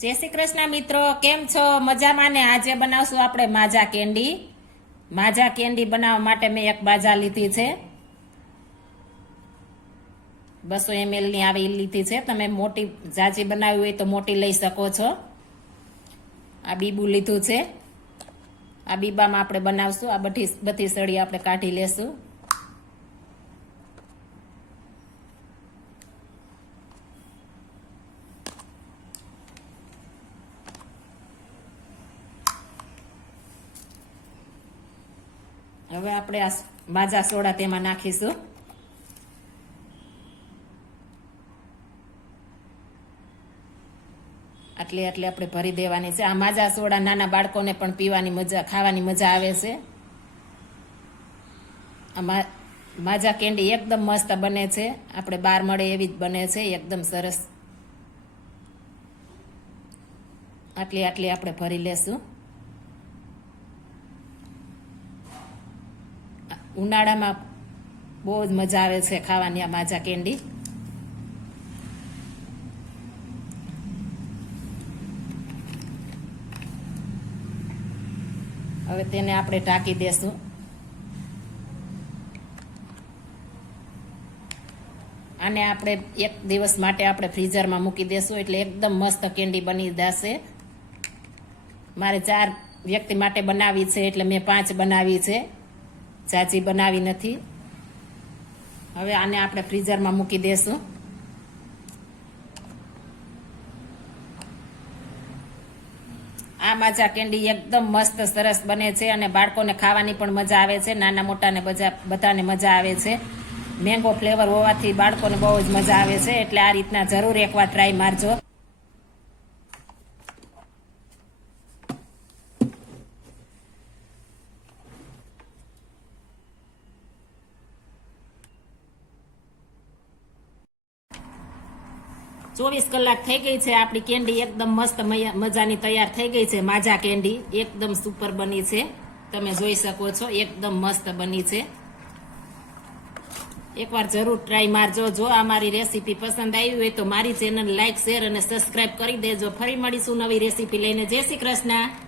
જય શ્રી કૃષ્ણ મિત્રો, કેમ છો? મજામાં ને? આજે બનાવશું આપણે માજા કેન્ડી. માજા કેન્ડી બનાવવા માટે મેં એક બાજા લીધી છે, 200 ml ની આવી લીધી છે. તમે મોટી જાજી બનાવી હોય તો મોટી લઈ શકો છો. આ બીબું લીધું છે, આ બીબામાં આપણે બનાવશું. આ બધી સળી આપણે કાઢી લેશું. હવે આપણે આ માજા સોડા તેમાં નાખીશું. આટલી આપણે ભરી દેવાની છે. આ માજા સોડા નાના બાળકોને પણ પીવાની મજા, ખાવાની મજા આવે છે. આ માજા કેન્ડી એકદમ મસ્ત બને છે, આપણે બહાર મળે એવી જ બને છે, એકદમ સરસ. આટલી આપણે ભરી લેશું. ઉનાળામાં બહુ જ મજા આવે છે ખાવાની આ માજા કેન્ડી. હવે તેને આપણે ઢાંકી દેશું. આને આપણે એક દિવસ માટે આપણે ફ્રીઝરમાં મૂકી દેશું, એટલે એકદમ મસ્ત કેન્ડી બની જશે. મારે 4 વ્યક્તિ માટે બનાવી છે, એટલે મેં 5 બનાવી છે, જાજી બનાવી નથી. હવે આને આપણે ફ્રીઝરમાં મૂકી દેશું. આ માજા કેન્ડી એકદમ મસ્ત સરસ બને છે અને બાળકોને ખાવાની પણ મજા આવે છે, નાના મોટાને બધાને મજા આવે છે. મેંગો ફ્લેવર હોવાથી બાળકોને બહુ જ મજા આવે છે, એટલે આ રીતના જરૂર એકવાર ટ્રાય મારજો. ચોવીસ કલાક થઈ ગઈ છે, આપણી કેન્ડી એકદમ મસ્ત મજાની તૈયાર થઈ ગઈ છે. માજા કેન્ડી એકદમ સુપર બની છે, તમે જોઈ શકો છો, એકદમ મસ્ત બની છે. એકવાર જરૂર ટ્રાય મારજો. જો આ મારી રેસીપી પસંદ આવી હોય તો મારી ચેનલ લાઈક, શેર અને સબસ્ક્રાઈબ કરી દેજો. ફરી મળીશું નવી રેસીપી લઈને. જય શ્રી કૃષ્ણ.